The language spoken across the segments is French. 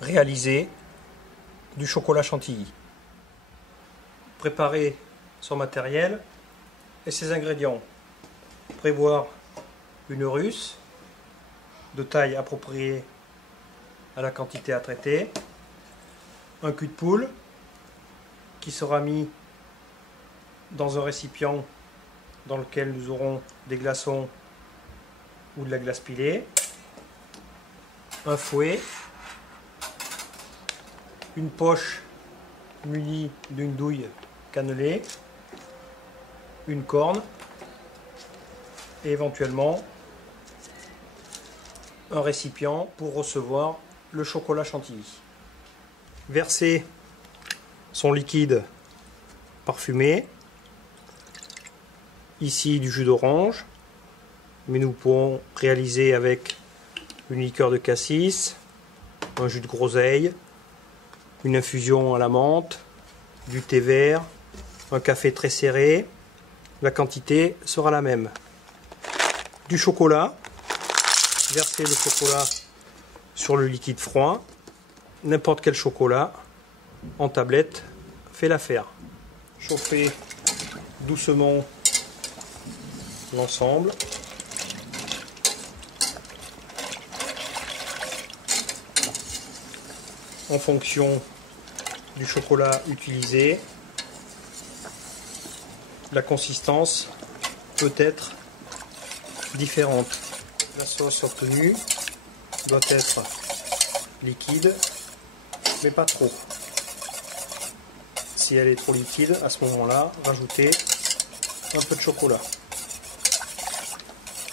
réaliser du chocolat chantilly. Préparer son matériel et ses ingrédients. Prévoir une russe de taille appropriée à la quantité à traiter, un cul de poule qui sera mis dans un récipient dans lequel nous aurons des glaçons ou de la glace pilée, un fouet, une poche munie d'une douille cannelée, une corne et éventuellement un récipient pour recevoir le chocolat chantilly. Verser son liquide parfumé, ici du jus d'orange, mais nous pourrons réaliser avec une liqueur de cassis, un jus de groseille, une infusion à la menthe, du thé vert, un café très serré. La quantité sera la même. Du chocolat, verser le chocolat sur le liquide froid, n'importe quel chocolat en tablette fait l'affaire. Chauffer doucement l'ensemble. En fonction du chocolat utilisé, la consistance peut être différente. La sauce obtenue doit être liquide, mais pas trop. Si elle est trop liquide, à ce moment-là, rajoutez un peu de chocolat.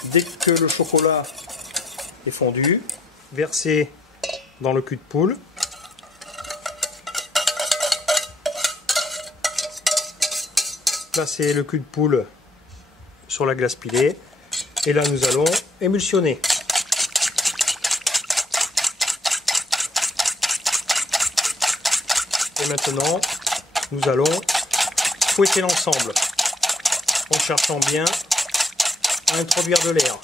Dès que le chocolat est fondu, versez dans le cul de poule. Placez le cul de poule sur la glace pilée et là nous allons émulsionner. Et maintenant nous allons fouetter l'ensemble en cherchant bien à introduire de l'air.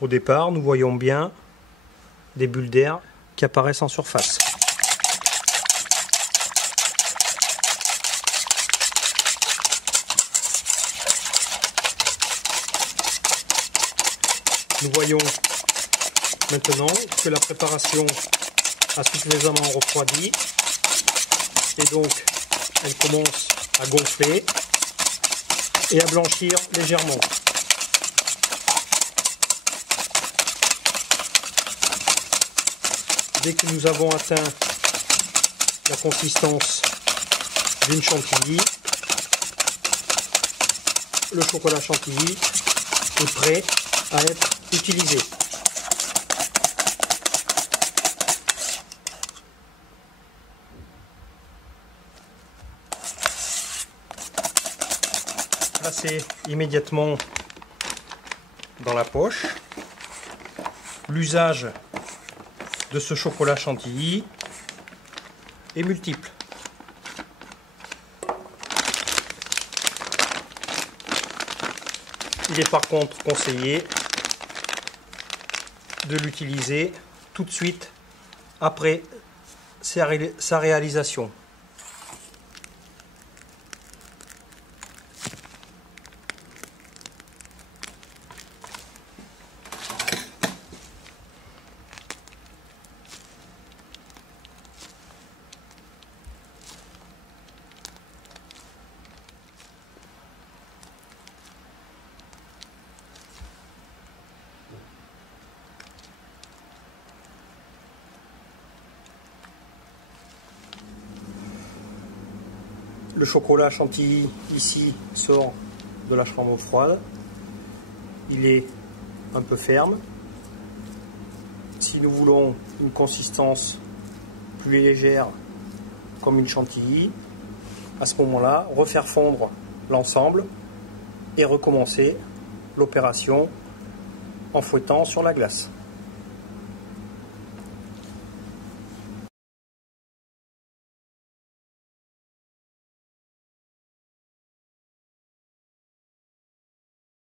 Au départ, nous voyons bien des bulles d'air qui apparaissent en surface. Nous voyons maintenant que la préparation a suffisamment refroidi et donc elle commence à gonfler et à blanchir légèrement. Dès que nous avons atteint la consistance d'une chantilly, le chocolat chantilly est prêt à être utilisé. Placez immédiatement dans la poche. L'usage de ce chocolat chantilly est multiple. Il est par contre conseillé de l'utiliser tout de suite après sa réalisation. Le chocolat chantilly ici sort de la chambre froide. Il est un peu ferme. Si nous voulons une consistance plus légère comme une chantilly, à ce moment-là, refaire fondre l'ensemble et recommencer l'opération en fouettant sur la glace.